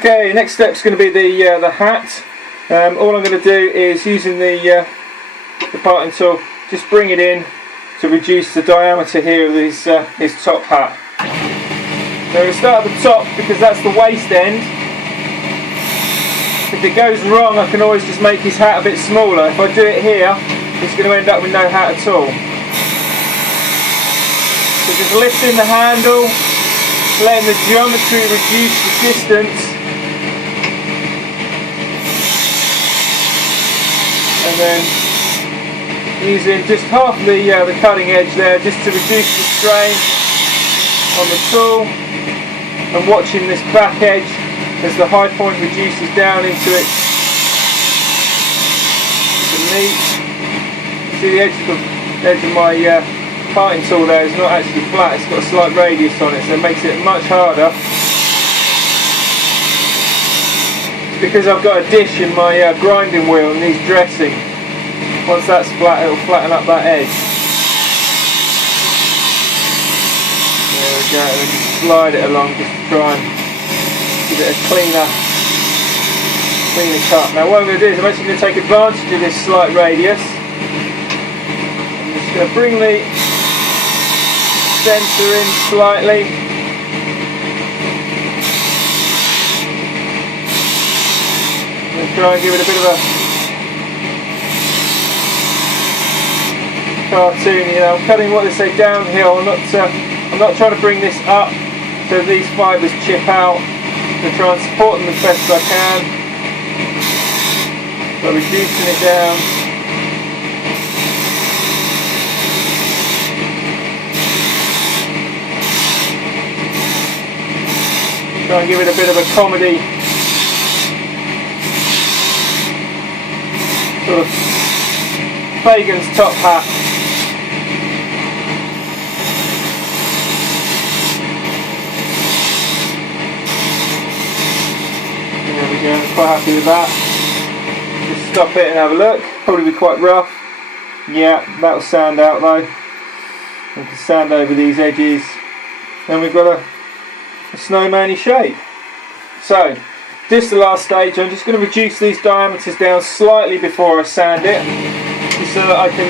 Okay, next step is going to be the hat. All I'm going to do is, using the parting tool, just bring it in to reduce the diameter here of his top hat. So we'll start at the top because that's the waist end. If it goes wrong, I can always just make his hat a bit smaller. If I do it here, he's going to end up with no hat at all. So just lifting the handle, letting the geometry reduce the distance, and then using just half the cutting edge there just to reduce the strain on the tool, and watching this back edge as the high point reduces down into its meat. See the edge of my parting tool there is not actually flat, it's got a slight radius on it, so it makes it much harder. Because I've got a dish in my grinding wheel and needs dressing. Once that's flat, it'll flatten up that edge. There we go, and just slide it along just to try and give it a cleaner cut. Now what I'm going to do is I'm actually going to take advantage of this slight radius. I'm just going to bring the centre in slightly. I'm going to try and give it a bit of a cartoon, you know. I'm cutting what they say downhill. I'm not trying to bring this up so these fibres chip out. I'm going to try and support them as best as I can by reducing it down. Try and give it a bit of a comedy sort of Fagan's top hat. There we go, I'm quite happy with that. Just stop it and have a look. Probably be quite rough. Yeah, that'll sand out though. We can sand over these edges. Then we've got a snowman-y shape. So, this is the last stage. I'm just going to reduce these diameters down slightly before I sand it, just so that I can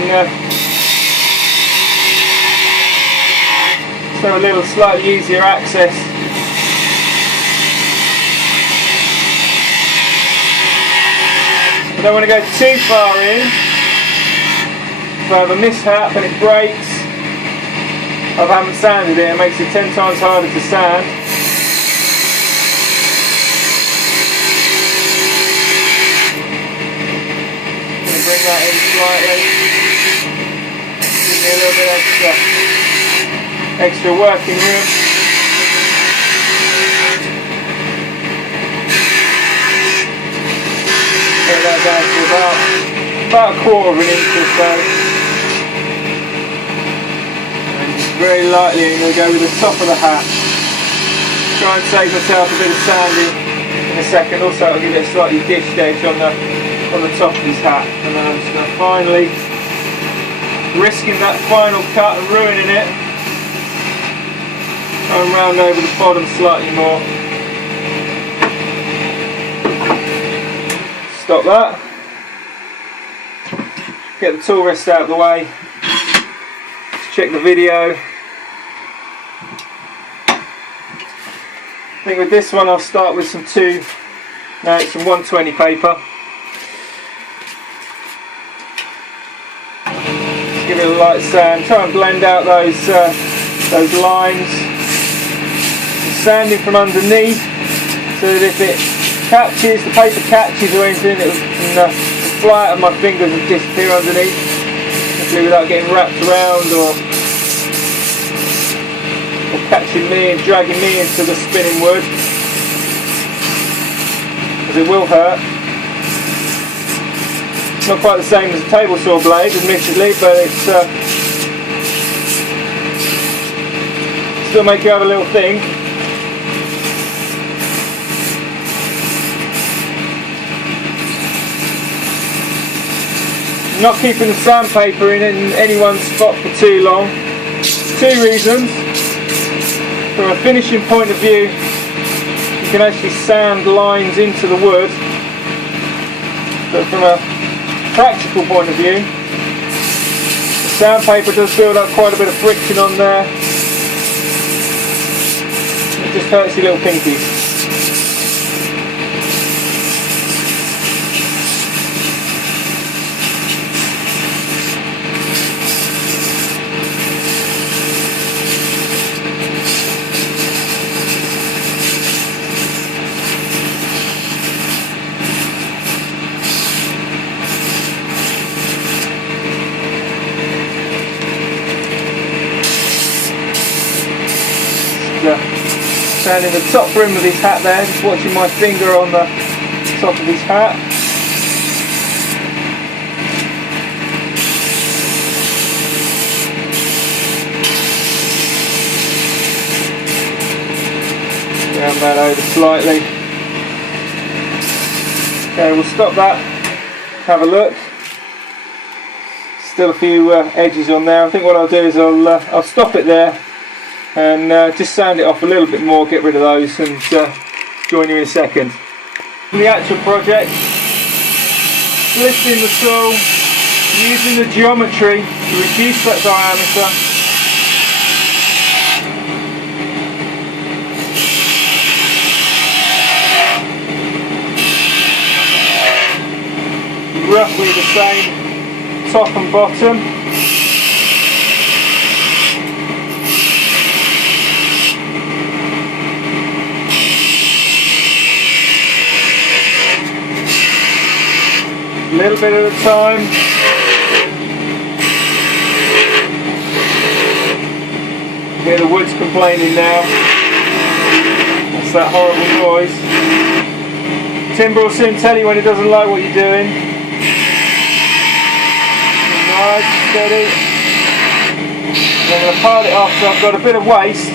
have a little slightly easier access. I don't want to go too far in. If I have a mishap and it breaks, I haven't sanded it, it makes it 10 times harder to sand. Going to bring that in slightly. Give me a little bit extra working room. Put that down to about a quarter of an inch or so. Very lightly, I'm going to go with the top of the hat. Try and save myself a bit of sanding in a second. Also, I'll give it a slightly dished edge on the top of his hat. And then I'm just going to finally, risking that final cut and ruining it, try and round over the bottom slightly more. Stop that. Get the tool rest out of the way. Check the video. I think with this one I'll start with some 120 paper. Just give it a light sand. Try and blend out those lines. And sanding from underneath, so that if it catches, the paper catches or anything, it can fly out of my fingers and disappear underneath, hopefully without getting wrapped around or catching me and dragging me into the spinning wood, because it will hurt. It's not quite the same as a table saw blade, admittedly, but it's still make you have a little think. Not keeping the sandpaper in any one spot for too long. 2 reasons. From a finishing point of view, you you can actually sand lines into the wood, but from a practical point of view, the sandpaper does build up quite a bit of friction on there. It just hurts your little pinkies. Sanding the top rim of his hat there, just watching my finger on the top of his hat. Round that over slightly. Okay, we'll stop that, have a look. Still a few edges on there. I think what I'll do is I'll stop it there and just sand it off a little bit more, get rid of those, and join you in a second. The actual project, lifting the tool, using the geometry to reduce that diameter. Roughly the same top and bottom. A little bit at a time. Hear the wood's complaining now. That's that horrible noise. Timber will soon tell you when it doesn't like what you're doing. Nice, steady. And I'm going to pile it off so I've got a bit of waste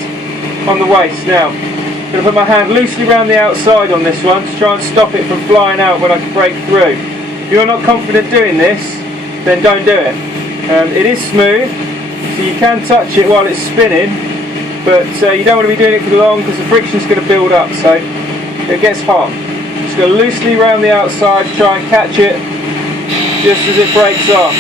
on the waist. Now, I'm going to put my hand loosely around the outside on this one to try and stop it from flying out when I break through. If you're not confident doing this, then don't do it. It is smooth, so you can touch it while it's spinning, but you don't want to be doing it for long because the friction is going to build up, so it gets hot. Just go loosely around the outside, try and catch it just as it breaks off.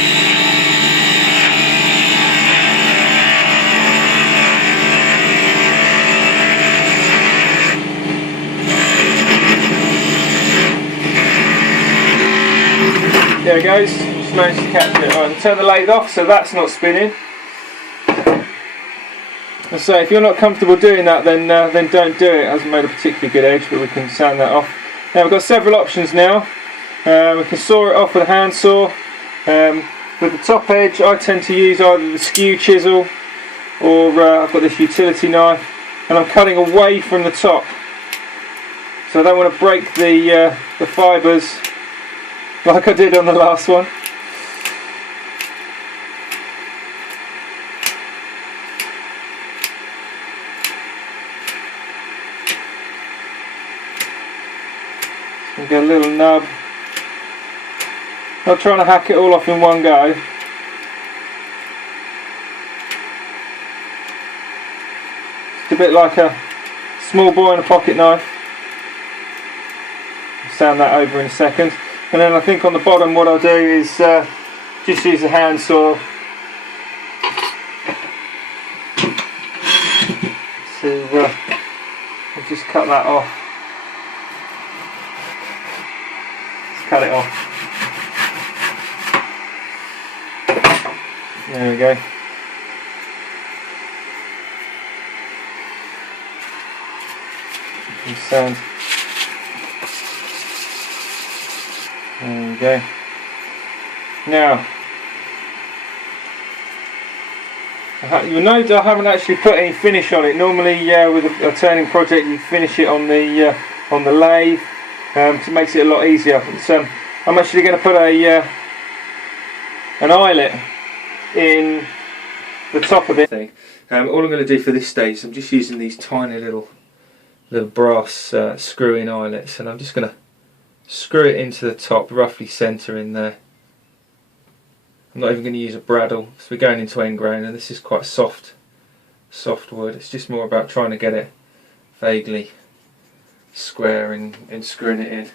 There it goes, just managed to catch it. Right, I'll turn the lathe off so that's not spinning. And so if you're not comfortable doing that, then don't do it. It hasn't made a particularly good edge, but we can sand that off. Now we've got several options now. We can saw it off with a hand saw. With the top edge, I tend to use either the skew chisel or I've got this utility knife, and I'm cutting away from the top. So I don't want to break the fibres like I did on the last one. So get a little nub. Not trying to hack it all off in one go. It's a bit like a small boy in a pocket knife. I'll sand that over in a second. And then I think on the bottom what I'll do is just use a hand saw to I'll just cut that off. Just cut it off. There we go. And sand. There we go. Now, you'll note I haven't actually put any finish on it. Normally, with a turning project, you finish it on the lathe, so it makes it a lot easier. I'm actually going to put an eyelet in the top of it. All I'm going to do for this stage is I'm just using these tiny little brass screw-in eyelets, and I'm just going to screw it into the top, roughly centre in there. I'm not even going to use a bradawl, so we're going into end grain, and this is quite soft wood. It's just more about trying to get it vaguely square and screwing it in.